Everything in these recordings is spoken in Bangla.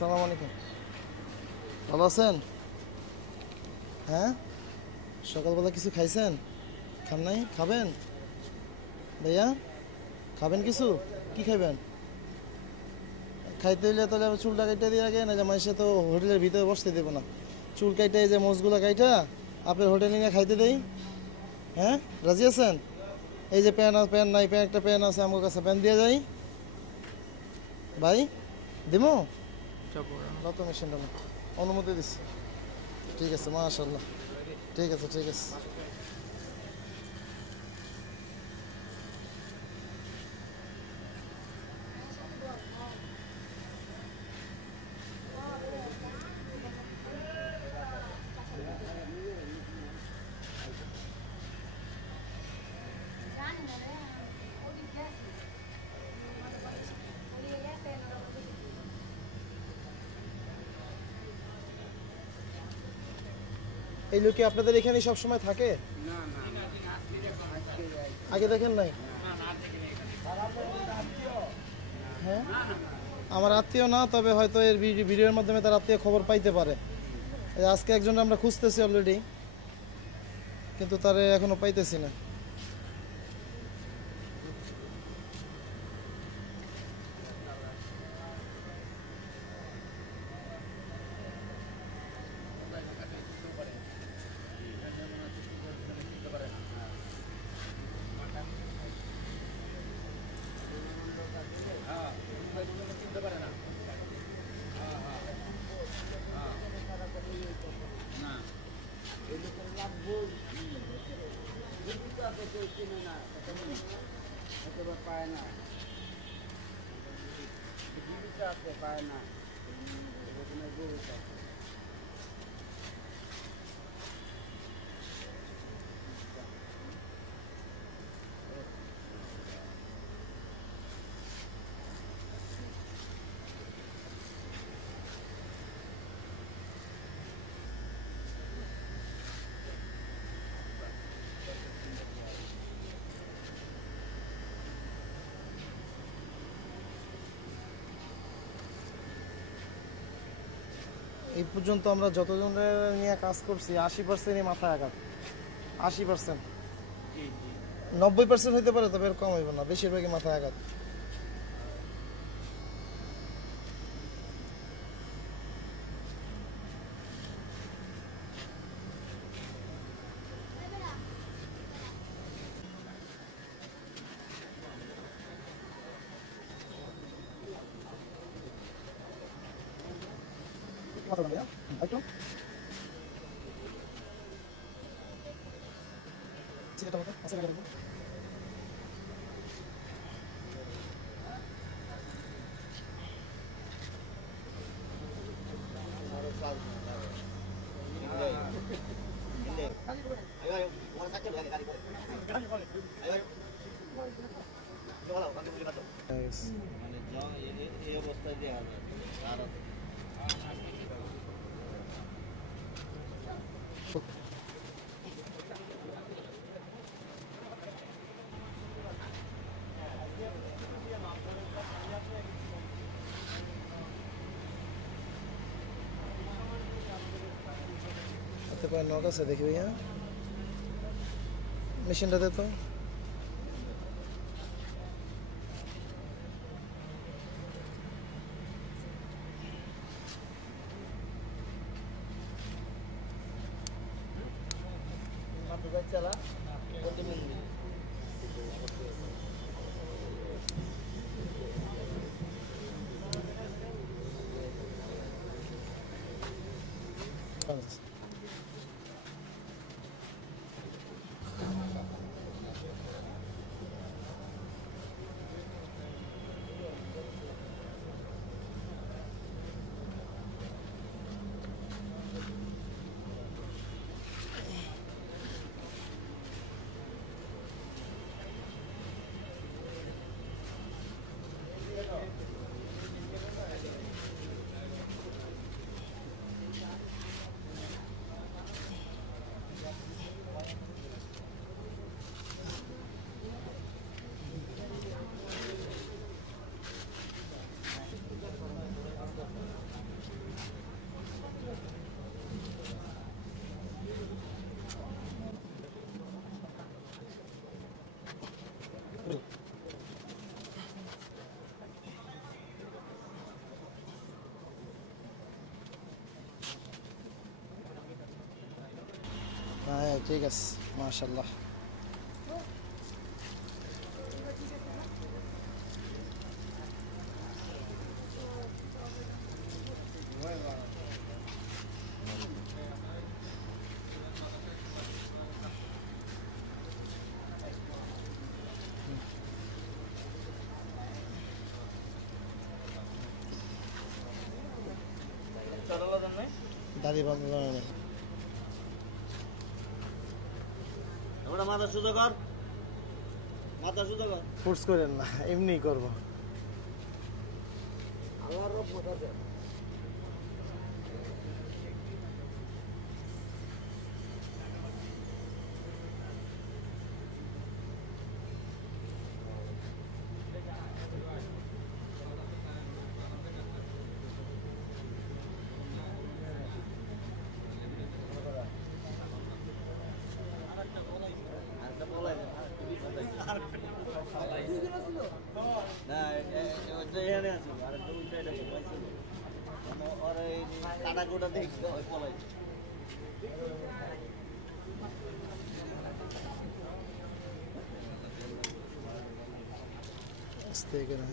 আসসালামু আলাইকুম। ভালো আছেন? হ্যাঁ, সকালবেলা কিছু খাইছেন? খান নাই? খাবেন ভাইয়া? খাবেন কিছু? কি খাইবেন? খাইতে হইলে তাহলে চুলটা কাইটা দিয়ে আগে না, যে মাইসে তো হোটেলের ভিতরে বসতে দেবো না। চুল কাইটা এই যে মোজগুলো কাইটা আপনার হোটেলে নিয়ে খাইতে দেই। হ্যাঁ, রাজি আছেন? এই যে প্যান নাই, একটা প্যান আছে আমার কাছে, প্যান দিয়ে যাই ভাই। দিমো যত মেশিনটা অনুমতি দিচ্ছি। ঠিক আছে, মাশাআল্লাহ। ঠিক আছে, ঠিক আছে। এই লোকে আপনাদের এখানে সব সময় থাকে? আগে দেখেন নাই? হ্যাঁ, আমার আত্মীয় না, তবে হয়তো এর ভিডিওর মাধ্যমে তার আত্মীয় খবর পাইতে পারে। আজকে একজন আমরা খুঁজতেছি অলরেডি, কিন্তু তারে এখনো পাইতেছি না। এই পর্যন্ত আমরা যতজনের নিয়ে কাজ করছি 80%ই মাথায় আঘাত। 80%, 90% হইতে পারে, তবে এর কম হইব না, বেশিরভাগই মাথায় আঘাত। নক আছে দেখি ভাইয়া, মেশিনটাতে তো চালা হ্যাঁ ঠিক আছে, মাশাআল্লাহ। দাড়ি বানানো মাথা সোজা কর, মাথা সোজা কর। ফোর্স করেন না, এমনি করব। আমার রব মাথা দে। আস্তে করে,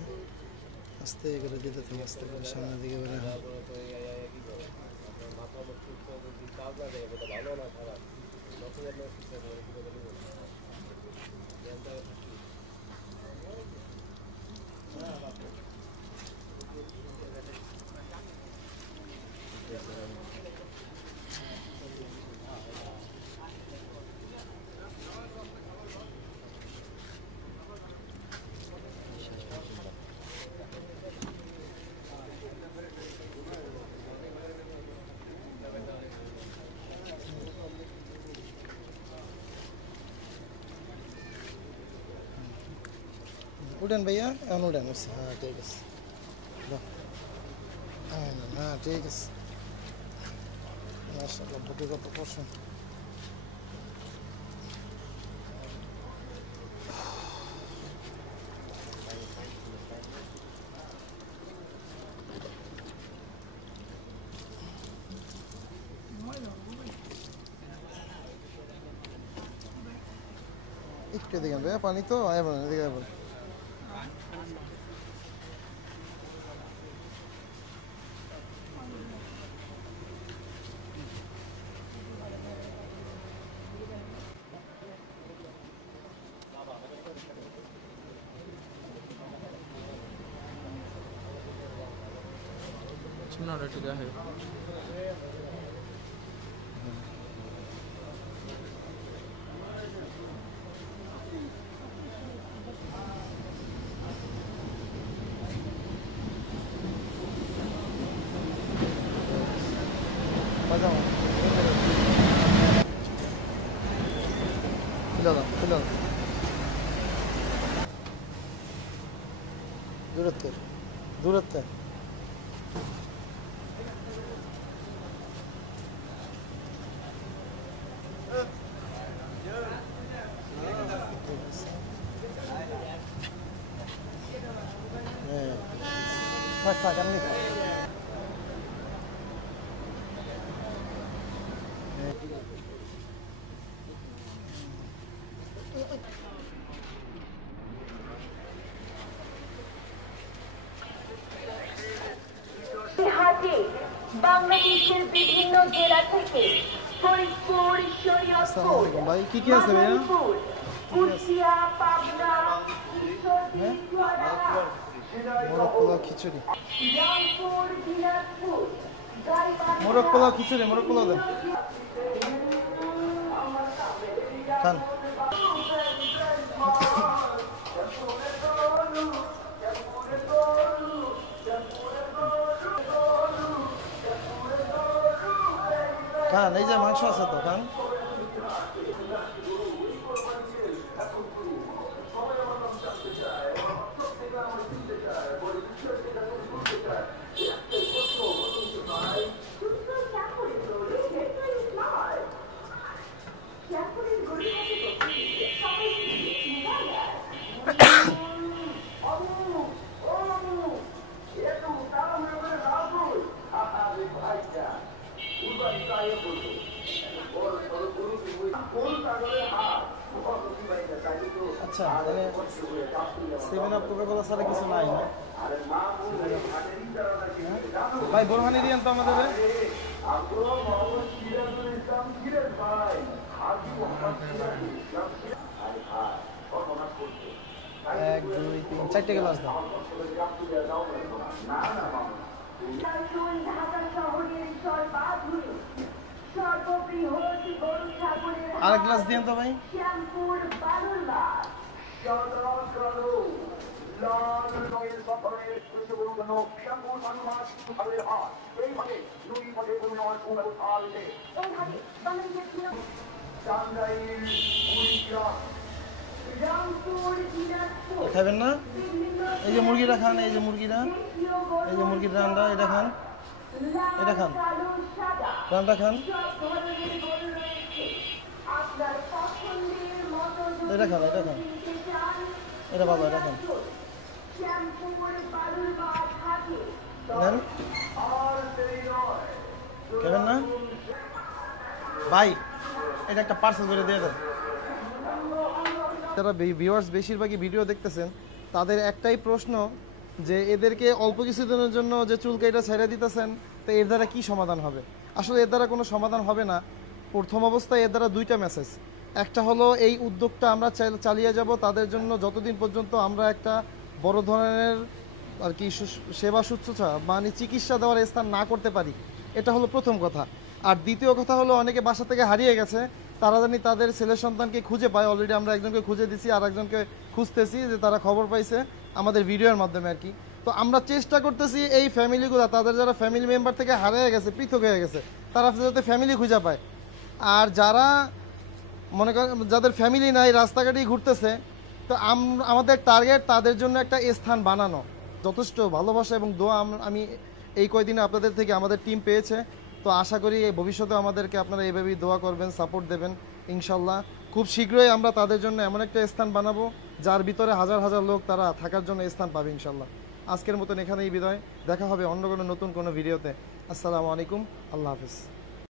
আস্তে করে দিতে থাকি, আস্তে করে সামনের দিকে বেরো। উঠেন ভাইয়া, এখন উঠেন। হ্যাঁ ঠিক আছে, হ্যাঁ ঠিক আছে। মাশাআল্লাহ, বুকে কত পছন্দ। একটু দেখেন ভাইয়া, পানি তো এদিকে যাবেন। Not to go ahead. দূরত্বে থাক এমনি থাক। বাংলাদেশের বিভিন্ন জেলা থেকে ফরিদপুর, শরীয়তপুর, ভাই কি কি আছে ভাইয়া? কুষ্টিয়া, পাবনা, মোরগ পোলাও খিচুড়ি, রংপুর, দিনাজপুর, মোরগ পোলাও খিচুড়ি, মোরগ পোলাও দেন খান। খান, এই যে মাংস আছে তো, খান। আচ্ছা তাহলে 7 আপ কোকা-কোলা ছাড়া কিছু নাই না? হ্যাঁ? ভাই বোরহানি দিয়েন তো আমাদের। 1 2 3 4টে গ্লাস দাও। ঢাকা শহরের সর্বাধুনিক সর্ববৃহৎ গরু ছাগলের আরেক গ্লাস দিয়েন তো ভাই। শ্যামপুর বালুরঘাট এইভাবে বাংলাদেশের রংপুর দিনাজপুর খাবেন না? বিভিন্ন এই যে মুরগিটা খান, এই যে মুরগিটা, এই যে মুরগির রান্না, এটা খান, এটা খান, কালো সাদা রান্না খান, সব ধরনের গরু রয়েছে আপনার পছন্দের মতো এটা খান, এটা খান, কিনতে চান এটা ভালো, এটা খান। শ্যামপুর বালুরঘাট হাটে নেন, খাবেন না? ভাই এটা একটা পার্সেল করে দিয়ে দেন। যারা ভিউয়ার্স বেশিরভাগই ভিডিও দেখতেছেন তাদের একটাই প্রশ্ন যে এদেরকে অল্প কিছুদিনের জন্য যে চুলকাইটা ছেড়ে দিতেছেন, তো এর দ্বারা কি সমাধান হবে? আসলে এর দ্বারা কোনো সমাধান হবে না। প্রথম অবস্থায় এর দ্বারা দুইটা মেসেজ। একটা হলো এই উদ্যোগটা আমরা চালিয়ে যাব তাদের জন্য যতদিন পর্যন্ত আমরা একটা বড় ধরনের আর কি সেবা শুশ্রূষা মানে চিকিৎসা দেওয়ার স্থান না করতে পারি, এটা হলো প্রথম কথা। আর দ্বিতীয় কথা হলো অনেকে বাসা থেকে হারিয়ে গেছে, তারা জানি তাদের ছেলে সন্তানকে খুঁজে পায়। অলরেডি আমরা একজনকে খুঁজে দিছি, আর একজনকে খুঁজতেছি যে তারা খবর পাইছে আমাদের ভিডিওর মাধ্যমে আর কি। তো আমরা চেষ্টা করতেছি এই ফ্যামিলিগুলো, তাদের যারা ফ্যামিলি মেম্বার থেকে হারিয়ে গেছে, পৃথক হয়ে গেছে, তারা যাতে ফ্যামিলি খুঁজে পায়। আর যারা মনে করেন যাদের ফ্যামিলি নাই, রাস্তাঘাটেই ঘুরতেছে, তো আমাদের টার্গেট তাদের জন্য একটা স্থান বানানো। যথেষ্ট ভালোবাসা এবং দোয়া আমি এই কয়দিনে আপনাদের থেকে আমাদের টিম পেয়েছে। তো আশা করি ভবিষ্যতে আমাদেরকে আপনারা এইভাবেই দোয়া করবেন, সাপোর্ট দেবেন ইনশাল্লাহ। খুব শীঘ্রই আমরা তাদের জন্য এমন একটা স্থান বানাবো যার ভিতরে হাজার হাজার লোক তারা থাকার জন্য স্থান পাবে ইনশাল্লাহ। আজকের মতন এখানেই বিদায়, দেখা হবে অন্য কোনো নতুন কোনো ভিডিওতে। আসসালামু আলাইকুম, আল্লাহ হাফিজ।